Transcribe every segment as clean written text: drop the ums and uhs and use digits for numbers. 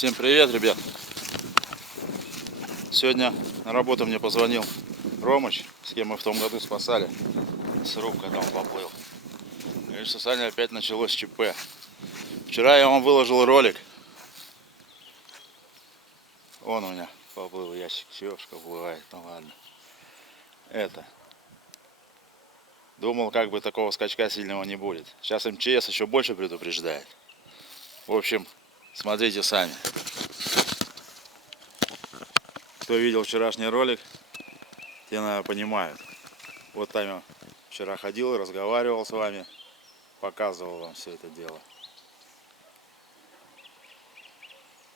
Всем привет, ребят! Сегодня на работу мне позвонил Ромыч, с кем мы в том году спасали сруб, когда он поплыл. Говорит, что Саня опять началось ЧП. Вчера я вам выложил ролик. Вон у меня поплыл ящик, щёшка плывает, ну ладно. Думал, как бы такого скачка сильного не будет. Сейчас МЧС еще больше предупреждает. В общем, смотрите сами. Кто видел вчерашний ролик, те, наверное, понимают. Вот там я вчера ходил и разговаривал с вами, показывал вам все это дело.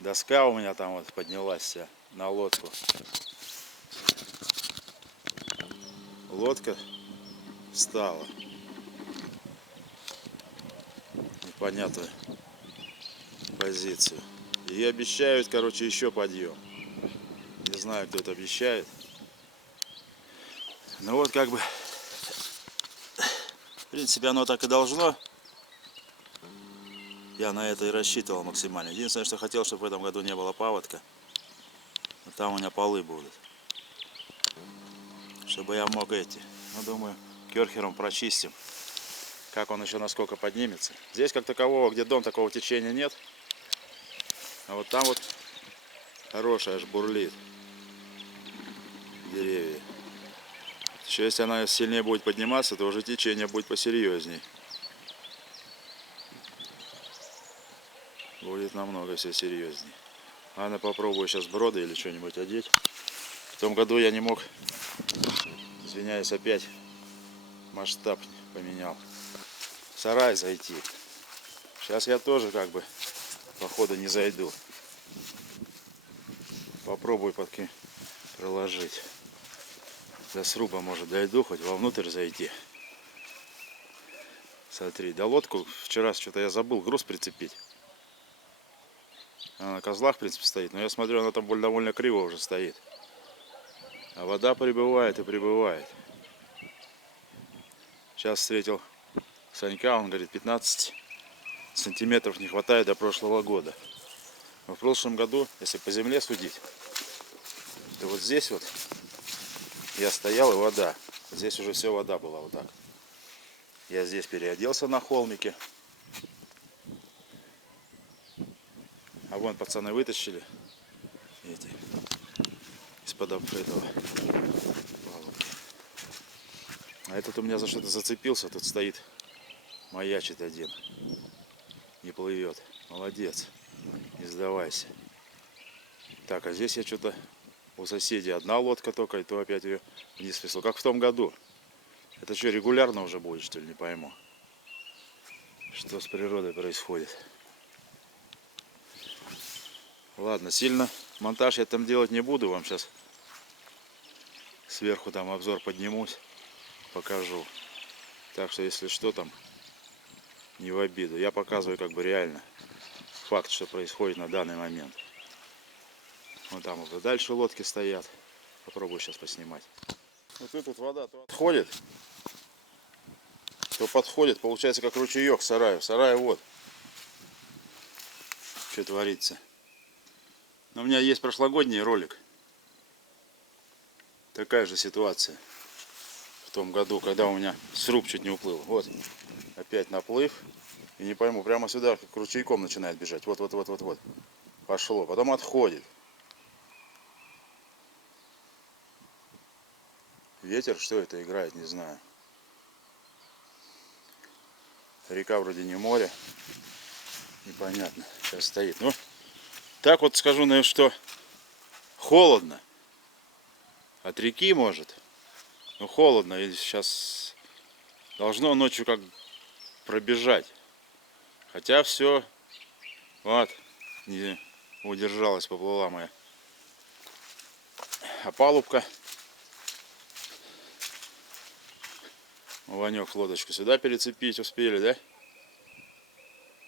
Доска у меня там вот поднялась вся на лодку. Лодка встала. Непонятную позицию. И обещают, короче, еще подъем. Не знаю, кто это обещает. Ну вот как бы, в принципе, оно так и должно. Я на это и рассчитывал максимально. Единственное, что хотел, чтобы в этом году не было паводка. Но там у меня полы будут. Чтобы я мог думаю, керхером прочистим. Как он еще насколько поднимется. Здесь как такового, где дом, такого течения нет. А вот там вот хорошая аж бурлит. Деревья. Еще если она сильнее будет подниматься, то уже течение будет посерьезней. Будет намного все серьезней. Ладно, попробую сейчас броды или что-нибудь одеть. В том году я не мог, извиняюсь, опять масштаб поменял. В сарай зайти. Сейчас я тоже как бы походу не зайду. Попробую проложить. До сруба, может, дойду, хоть вовнутрь зайти. Смотри, да лодку вчера что-то я забыл груз прицепить. Она на козлах, в принципе, стоит. Но я смотрю, она там довольно криво уже стоит. А вода прибывает и прибывает. Сейчас встретил Санька, он говорит, 15 сантиметров не хватает до прошлого года. Но в прошлом году, если по земле судить, то вот здесь вот я стоял, и вода. Здесь уже все вода была вот так. Я здесь переоделся на холмике. А вон пацаны вытащили эти из-под этого палубки. А этот у меня за что-то зацепился, тут стоит, маячит один. Не плывет. Молодец. Не сдавайся. Так, а здесь я что-то у соседей одна лодка только, и то опять ее вниз свисло. Как в том году. Это что, регулярно уже будет, что ли, не пойму. Что с природой происходит. Ладно, сильно монтаж я там делать не буду. Вам сейчас сверху там обзор поднимусь, покажу. Так что, если что, там не в обиду. Я показываю как бы реально факт, что происходит на данный момент. Вон там уже дальше лодки стоят. Попробую сейчас поснимать. Вот тут вода то отходит, то подходит. Получается как ручеек к сараю. В сарае вот что творится. Но у меня есть прошлогодний ролик. Такая же ситуация. В том году, когда у меня сруб чуть не уплыл. Вот. Опять наплыв. И не пойму, прямо сюда как ручейком начинает бежать. Вот. Пошло. Потом отходит. Ветер, что это играет, не знаю. Река вроде не море. Непонятно. Сейчас стоит. Ну, так вот скажу, наверное, что холодно. От реки может. Но холодно. И сейчас должно ночью как пробежать. Хотя все. Вот. Не удержалась, поплыла моя опалубка. Ванек лодочку сюда перецепить успели, да?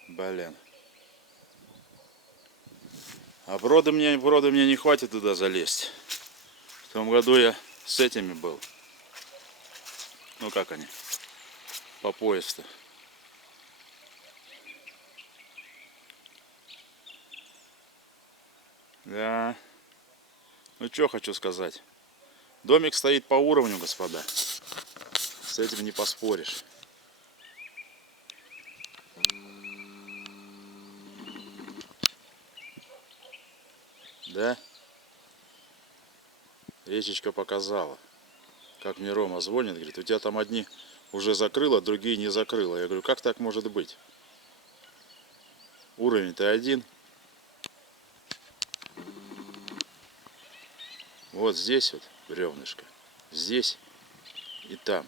Блин. А броды мне не хватит туда залезть. В том году я с этими был. Ну как они? По пояс-то. Да. Ну что хочу сказать. Домик стоит по уровню, господа. С этим не поспоришь. Да? Речечка показала. Как мне Рома звонит, говорит, у тебя там одни уже закрыло, другие не закрыло. Я говорю, как так может быть? Уровень-то один. Вот здесь вот бревнышко. Здесь и там.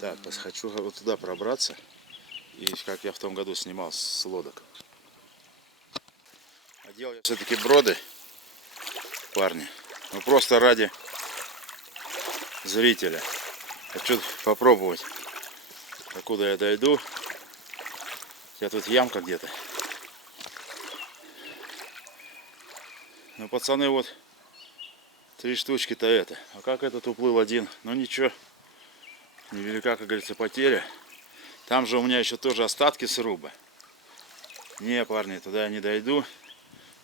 Так, хочу вот туда пробраться. И как я в том году снимал с лодок. А делал я все-таки броды, парни. Ну просто ради зрителя. Хочу попробовать, докуда я дойду. Я тут ямка где-то. Ну, пацаны, вот 3 штучки-то это. А как этот уплыл один? Ну ничего. Невелика, как говорится, потеря. Там же у меня еще тоже остатки сруба. Не, парни, туда я не дойду.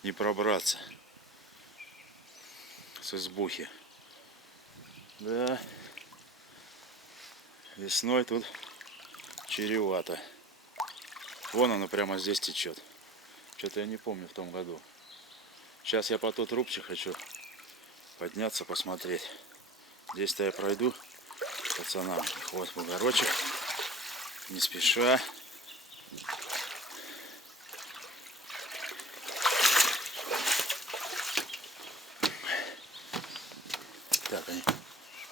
Не пробраться. С избухи. Да. Весной тут чревато. Вон оно прямо здесь течет. Что-то я не помню в том году. Сейчас я по тот рубчик хочу подняться, посмотреть. Здесь-то я пройду пацанам. Вот бугорочек. Не спеша. Так, они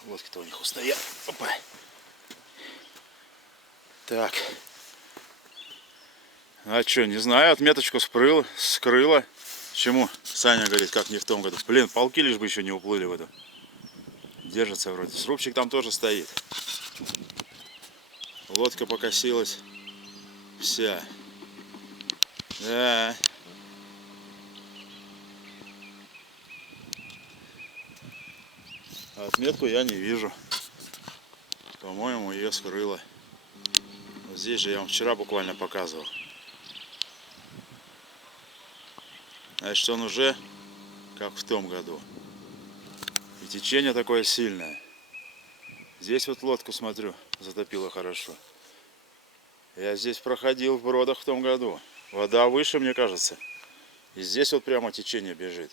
лодки-то у них устоят. Опа. Так. А что, не знаю, отметочку скрыла. Чему? Саня говорит, как не в том году. Блин, полки лишь бы еще не уплыли в эту. Держится вроде. Срубчик там тоже стоит. Лодка покосилась. Вся. Да. Отметку я не вижу. По-моему, ее скрыло. Вот здесь же я вам вчера буквально показывал. Значит, он уже как в том году. И течение такое сильное. Здесь вот лодку, смотрю, затопило хорошо. Я здесь проходил в бродах в том году. Вода выше, мне кажется. И здесь вот прямо течение бежит.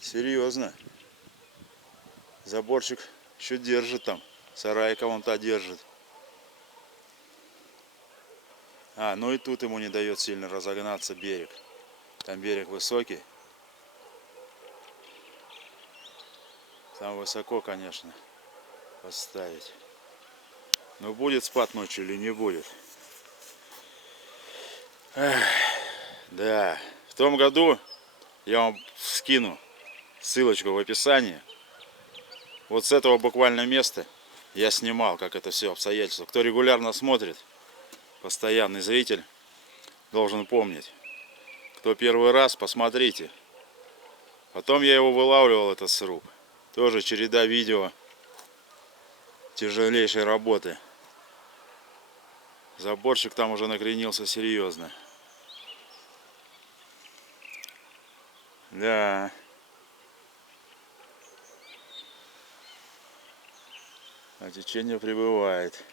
Серьезно. Заборчик еще держит там. Сарайка вон та держит. А, ну и тут ему не дает сильно разогнаться берег. Там берег высокий. Там высоко, конечно, поставить. Но будет спад ночью или не будет? Эх, да. В том году я вам скину ссылочку в описании. Вот с этого буквально места я снимал, как это все обстоятельства. Кто регулярно смотрит, постоянный зритель, должен помнить. Кто первый раз, посмотрите. Потом я его вылавливал, этот сруб. Тоже череда видео тяжелейшей работы. Заборчик там уже накренился серьезно. Да. А течение прибывает.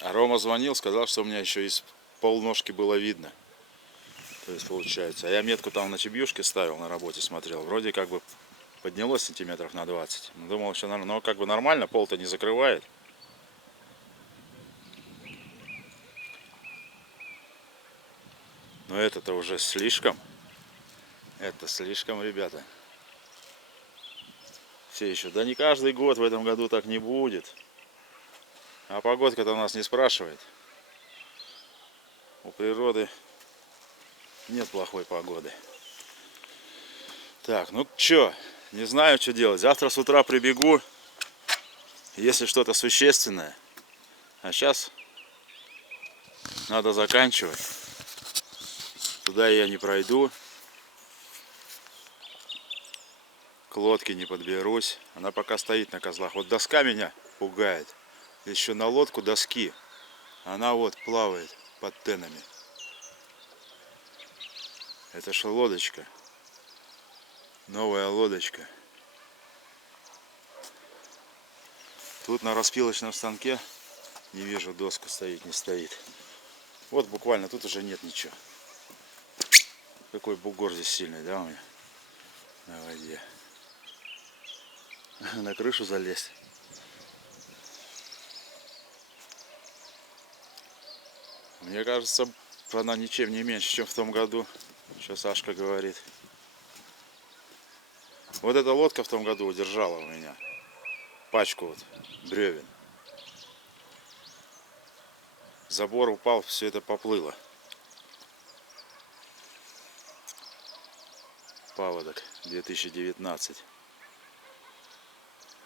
А Рома звонил, сказал, что у меня еще из полножки было видно. То есть получается. А я метку там на чебьюшке ставил на работе, смотрел. Вроде как бы поднялось сантиметров на 20. Думал, что нормально. Но как бы нормально, пол-то не закрывает. Но это-то уже слишком. Это слишком, ребята. Все еще. Да не каждый год в этом году так не будет. А погодка-то у нас не спрашивает. У природы нет плохой погоды. Так, ну чё, не знаю, что делать. Завтра с утра прибегу, если что-то существенное. А сейчас надо заканчивать. Туда я не пройду. К лодке не подберусь. Она пока стоит на козлах. Вот доска меня пугает. Еще на лодку доски. Она вот плавает под тенами. Это же лодочка. Новая лодочка. Тут на распилочном станке не вижу, доска стоит, не стоит. Вот буквально тут уже нет ничего. Какой бугор здесь сильный, да, у меня на воде. На крышу залезть. Мне кажется, она ничем не меньше, чем в том году, что Сашка говорит. Вот эта лодка в том году удержала у меня пачку вот бревен. Забор упал, все это поплыло. Паводок 2019.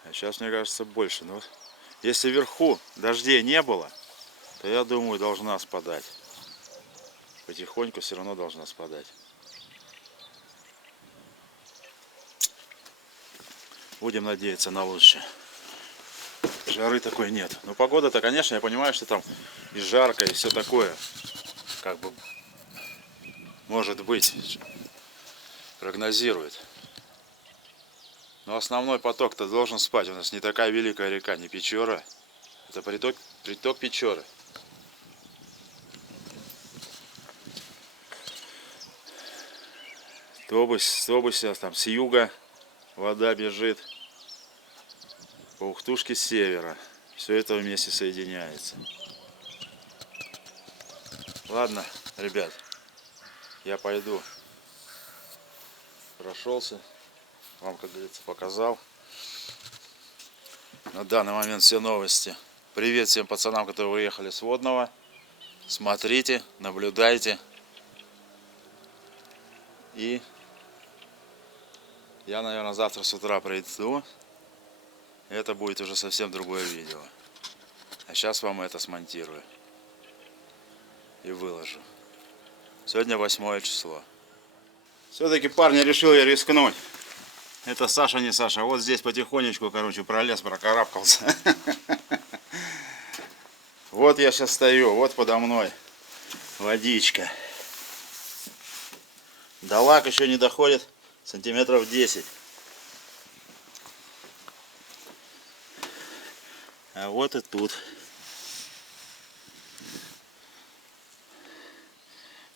А сейчас, мне кажется, больше. Но если вверху дождей не было, то я думаю, должна спадать. Потихоньку все равно должна спадать. Будем надеяться на лучшее. Жары такой нет. Но погода-то, конечно, я понимаю, что там и жарко, и все такое. Как бы может быть, прогнозирует. Но основной поток-то должен спать. У нас не такая великая река, не Печора. Это приток Печоры. Тобысь, там с юга вода бежит. По Ухтушке с севера. Все это вместе соединяется. Ладно, ребят, я пойду. Прошелся. Вам, как говорится, показал. На данный момент все новости. Привет всем пацанам, которые уехали с водного. Смотрите, наблюдайте. И я, наверное, завтра с утра приду. Это будет уже совсем другое видео. А сейчас вам это смонтирую. И выложу. Сегодня 8 число. Все-таки, парни, решил я рискнуть. Это Саша, не Саша. Вот здесь потихонечку, короче, пролез, прокарабкался. Вот я сейчас стою, вот подо мной водичка. До лак еще не доходит сантиметров 10. А вот и тут.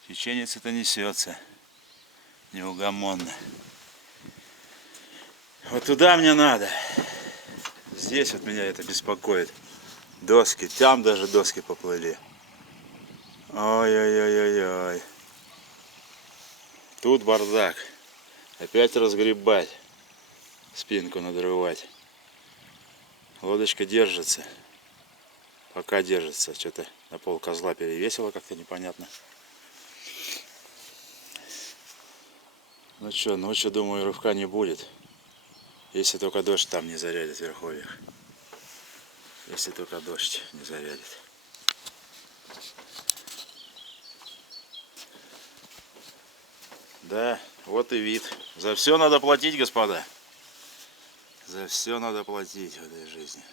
Течение-то несется. Неугомонно. Вот туда мне надо. Здесь вот меня это беспокоит. Доски. Там даже доски поплыли. Ой-ой-ой-ой-ой. Тут бардак. Опять разгребать. Спинку надрывать. Лодочка держится. Пока держится. Что-то на пол козла перевесило как-то непонятно. Ну что, ночью, думаю, рывка не будет. Если только дождь там не зарядит в верховьях. Если только дождь не зарядит. Да, вот и вид. За все надо платить, господа. За все надо платить в этой жизни.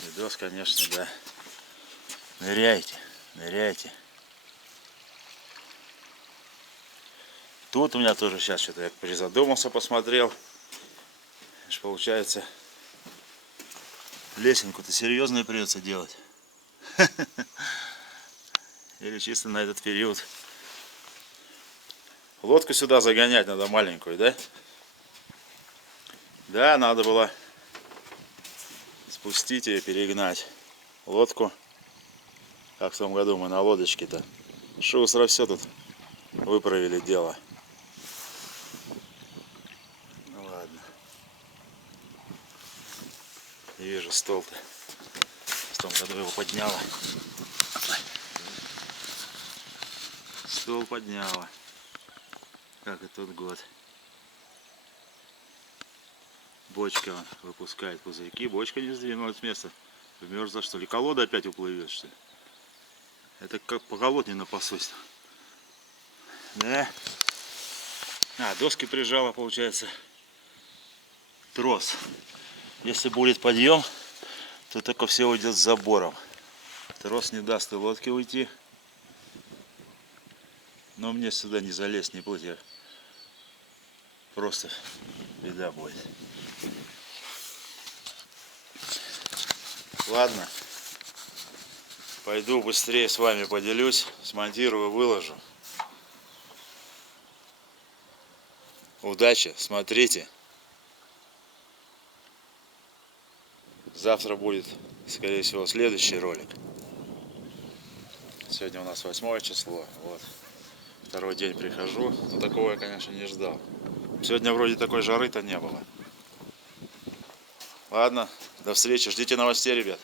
Видос, конечно, да. Ныряйте, ныряйте. Тут у меня тоже сейчас что-то я призадумался, посмотрел. Получается, лесенку-то серьезную придется делать. Или чисто на этот период. Лодку сюда загонять надо маленькую, да? Да, надо было спустить и перегнать лодку. Как в том году мы на лодочке-то. Шустро все тут выправили дело. Ну ладно. Не вижу стол-то. В том году его подняла. Стол подняла. Как и тот год. Бочка выпускает пузырьки. Бочка не сдвинулась с места. Вмерзла, что ли? Колода опять уплывет, что ли? Это как поколоть не напасусь. Да? А, доски прижала, получается, трос. Если будет подъем, то только все уйдет с забором. Трос не даст и лодке уйти. Но мне сюда не залезть, не плыть. Я просто беда будет. Ладно. Пойду быстрее с вами поделюсь. Смонтирую, выложу. Удачи, смотрите. Завтра будет, скорее всего, следующий ролик. Сегодня у нас 8 число. Вот. Второй день прихожу. Но такого я, конечно, не ждал. Сегодня вроде такой жары-то не было. Ладно, до встречи. Ждите новостей, ребят.